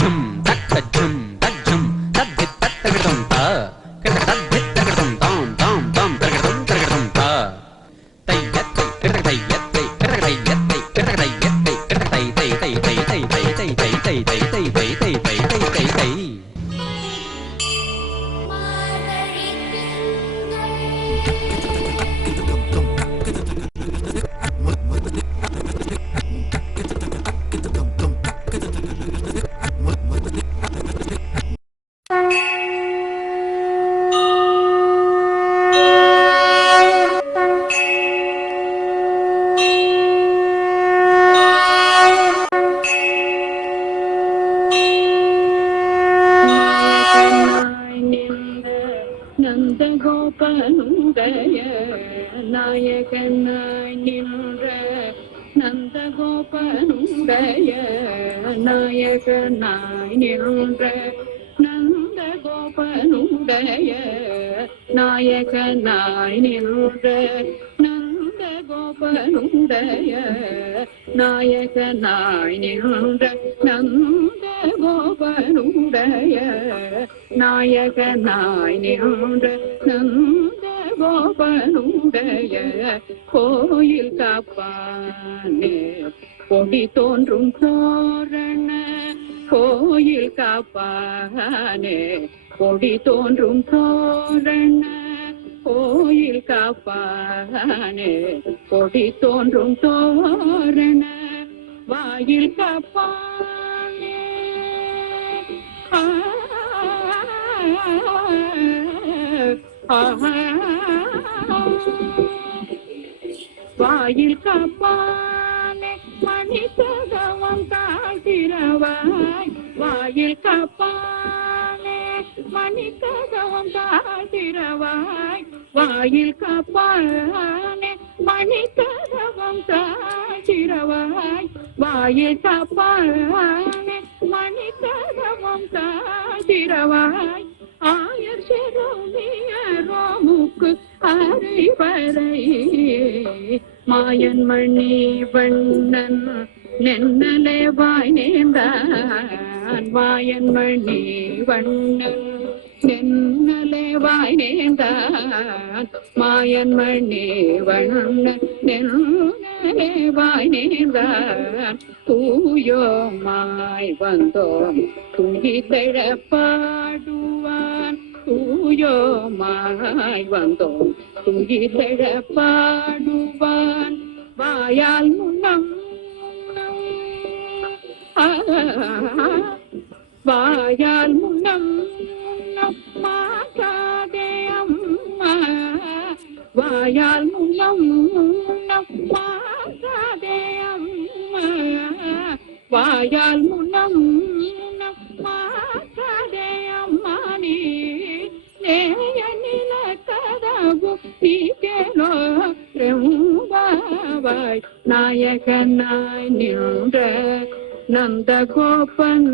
Dum, நந்த கோபனுடைய நாயகனாய் நின்ற நந்த கோபனுடைய நாயகனாய் நின்ற நந்த கோபனுடைய நாயகனாய் நின்ற நந்த கோபனுடைய நாயகனாய் நின்ற நந்த கோபனுடைய நாயகனாய் நின்ற நந்த கோபனுடைய கோயில் காப்பானே கொடி தோன்றும் தோரண கோயில் காப்பானே கொடி தோன்றும் தோரண கோயில் காப்பானே கொடி தோன்றும் தோரண வாயில் காப்பானே ஆ, ஆ, வாயில் காப்பானே மணித்தகவம் தாழ்த்திரவாய் வாயில் காப்பான் மணி கதவம் தாத்திரவாய் வாயில் காப்பானே மணி கதவம் தாத்திரவாய் வாயில் காப்பானே மணி கதவம் தாத்திரவாய் ஆயர் செரோமிய ரோமுக்கு அறிவரை மாயன் மணி வண்ணன் நென்னலே வாய்ந்தேந்தான் மாயன் மணி வண்ணன் വായ് വേണ്ട മായൻ മണി വണ്ണൻ നെന്നലെ വായ് നേണ്ട തൂയോ മായി വന്നോ തുണി തഴപ്പാടുവാൻ തൂയോ മായി വന്നോ തുണി തഴപ്പാടുവാൻ വായാൽ മുണ്ണം വായാൽ മുണ്ണം வாயால் முன்னம் முன்னம் அம்மா. வாயால் முன்னம் முன்னம் அம்மா நீ. நேய நில கதவு நீக்கேனோ ரெம்பாவாய் நாயகனாய் நின்ற நந்த கோபன்